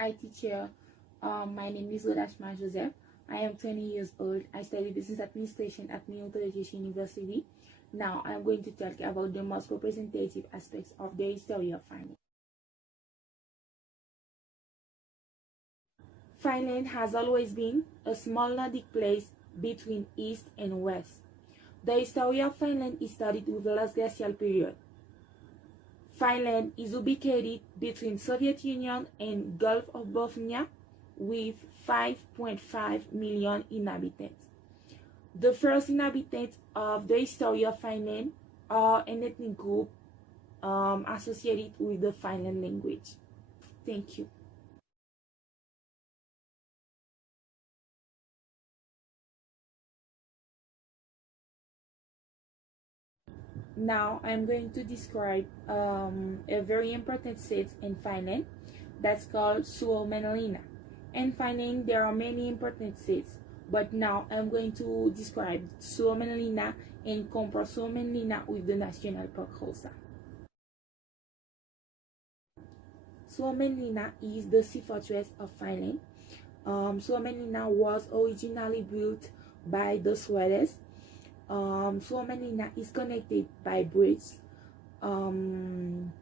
Hi teacher, my name is Lodashma Joseph. I am 20 years old. I study business administration at New University. Now I'm going to talk about the most representative aspects of the history of finance. Finland has always been a small Nordic place between East and West. The history of Finland is started with the last glacial period. Finland is ubicated between Soviet Union and Gulf of Bothnia with 5.5 million inhabitants. The first inhabitants of the history of Finland are an ethnic group associated with the Finland language. Thank you. Now I'm going to describe a very important set in Finland that's called Suomenlinna. In Finland there are many important sets, but now I'm going to describe Suomenlinna and compare Suomenlinna with the National Park Hossa. Suomenlinna is the sea fortress of Finland. Suomenlinna was originally built by the Swedes. Suomenlinna is connected by bridges. In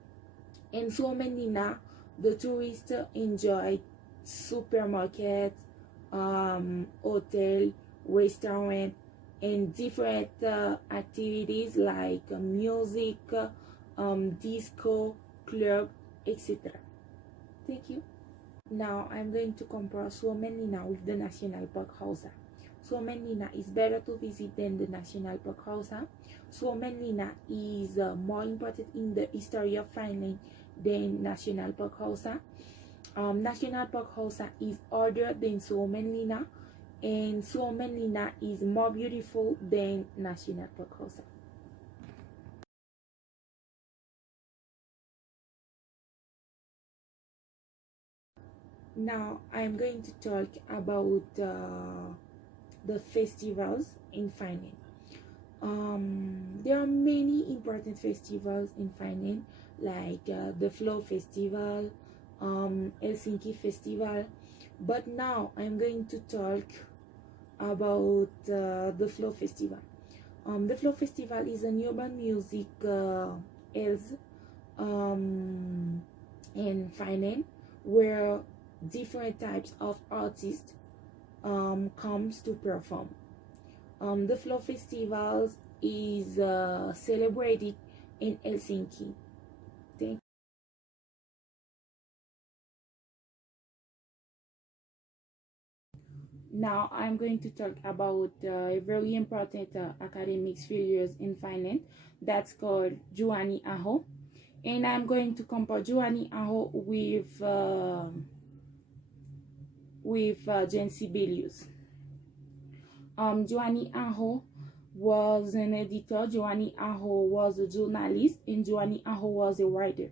Suomenlinna, the tourists enjoy supermarket, hotel, restaurant, and different activities like music, disco, club, etc. Thank you. Now I'm going to compare Suomenlinna with the National Park Hossa. Suomenlinna is better to visit than the National Park Hossa. Suomenlinna is more important in the history of Finland than National Park Hossa. National Park Hossa is older than Suomenlinna, and Suomenlinna is more beautiful than National Park Hossa. Now I'm going to talk about the festivals in Finland. There are many important festivals in Finland, like the Flow Festival, Helsinki Festival, but now I'm going to talk about the Flow Festival. The Flow Festival is an urban music held in Finland, where different types of artists comes to perform. The Flow Festival is celebrated in Helsinki. Thank you. Now I'm going to talk about a very important academic failures in Finland that's called Juhani Aho, and I'm going to compare Juhani Aho with Jan Sibelius. Juhani Aho was an editor, Juhani Aho was a journalist, and Juhani Aho was a writer.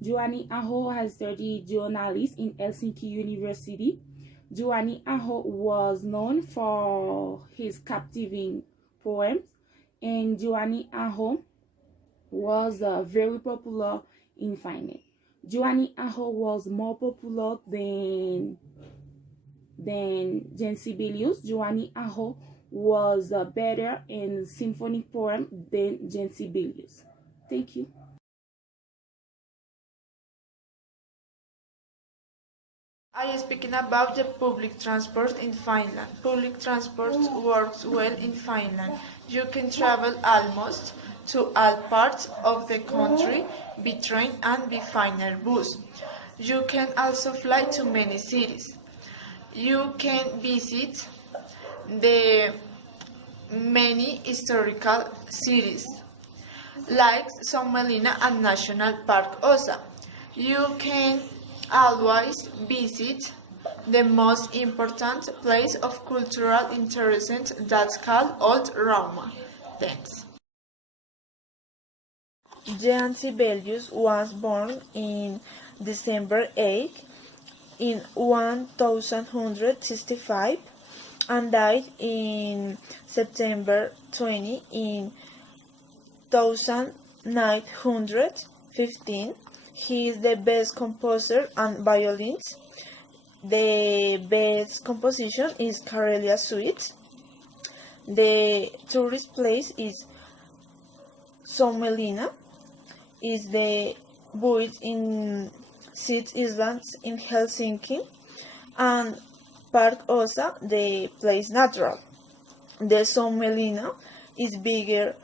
Juhani Aho has studied journalism in Helsinki University. Juhani Aho was known for his captivating poems, and Juhani Aho was very popular in Finland. Juhani Aho was more popular than Jan Sibelius. Juhani Aho was better in symphonic poem than Jan Sibelius. Thank you. I am speaking about the public transport in Finland. Public transport works well in Finland. You can travel almost to all parts of the country by train and by final bus. You can also fly to many cities. You can visit the many historical cities like Suomenlinna and National Park Hossa. You can always visit the most important place of cultural interest that's called Old Roma. Thanks. Jan Sibelius was born in December 8 in 1165 and died in September 20 in 1915. He is the best composer and violinist The best composition is Karelia Suite. The tourist place is Sommelina. Is the built in 6 islands in Helsinki, and Park Osa, the place natural. The Sommelina is bigger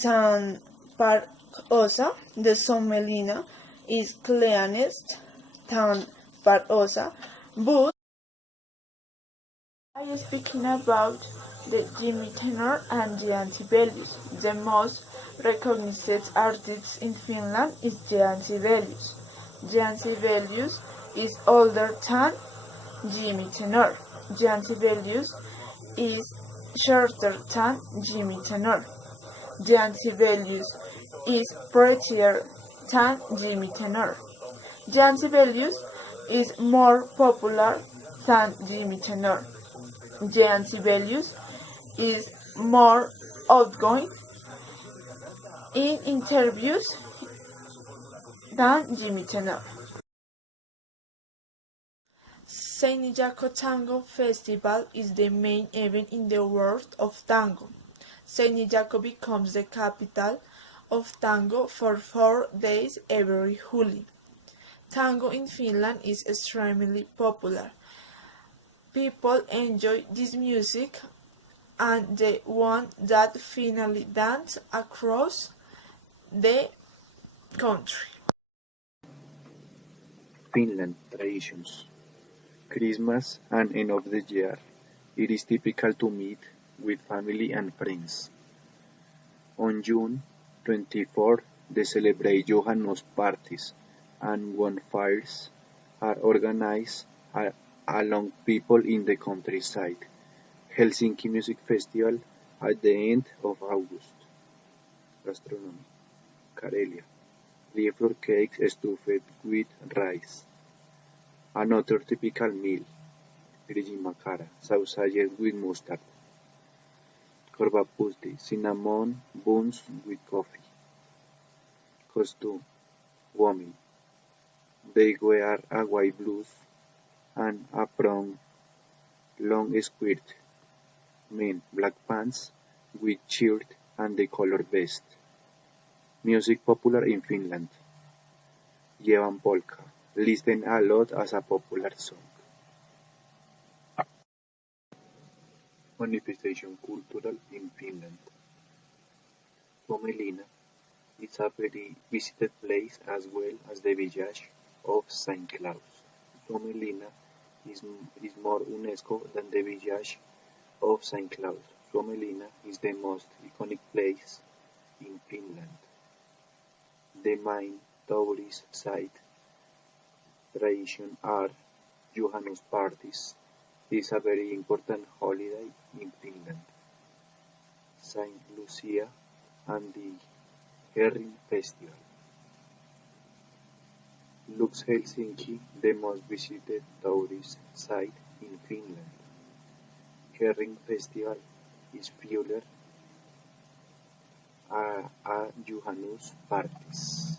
than Park Osa. The Sommelina is cleanest than Park Osa, but I am speaking about the Jimmy Tenor and the Sibelius. The most recognized artist in Finland is Jan Sibelius. Jan Sibelius is older than Jimmy Tenor. Jan Sibelius is shorter than Jimmy Tenor. Jan Sibelius is prettier than Jimmy Tenor. Jan Sibelius is more popular than Jimmy Tenor. Jan Sibelius is more outgoing in interviews than Jimmy Tenor. Seinäjoki Tango Festival is the main event in the world of tango. Seinäjoki becomes the capital of tango for 4 days every July. Tango in Finland is extremely popular. People enjoy this music and they want that finally dance across the country. Finland traditions. Christmas and end of the year. It is typical to meet with family and friends. On June 24, they celebrate Johannes parties and bonfires are organized along people in the countryside. Helsinki Music Festival at the end of August. Gastronomy. Karelia. Leafroot cakes stuffed with rice. Another typical meal. Makara, sausages with mustard. Korvapusti, cinnamon buns with coffee. Costume. Women. They wear a white blouse and a brown long skirt. Men, black pants with shirt and the color vest. Music popular in Finland. Llevan polka. Listen a lot as a popular song. Manifestation cultural in Finland. Tomelina is a very visited place as well as the village of St. Claus. Tomelina is more UNESCO than the village of St. Claus. Tomelina is the most iconic place in Finland. The main tourist site tradition are Johannes parties. This is a very important holiday in Finland. Saint Lucia and the Herring Festival. Lux Helsinki, the most visited tourist site in Finland. Herring Festival is fueled a Johannes parties.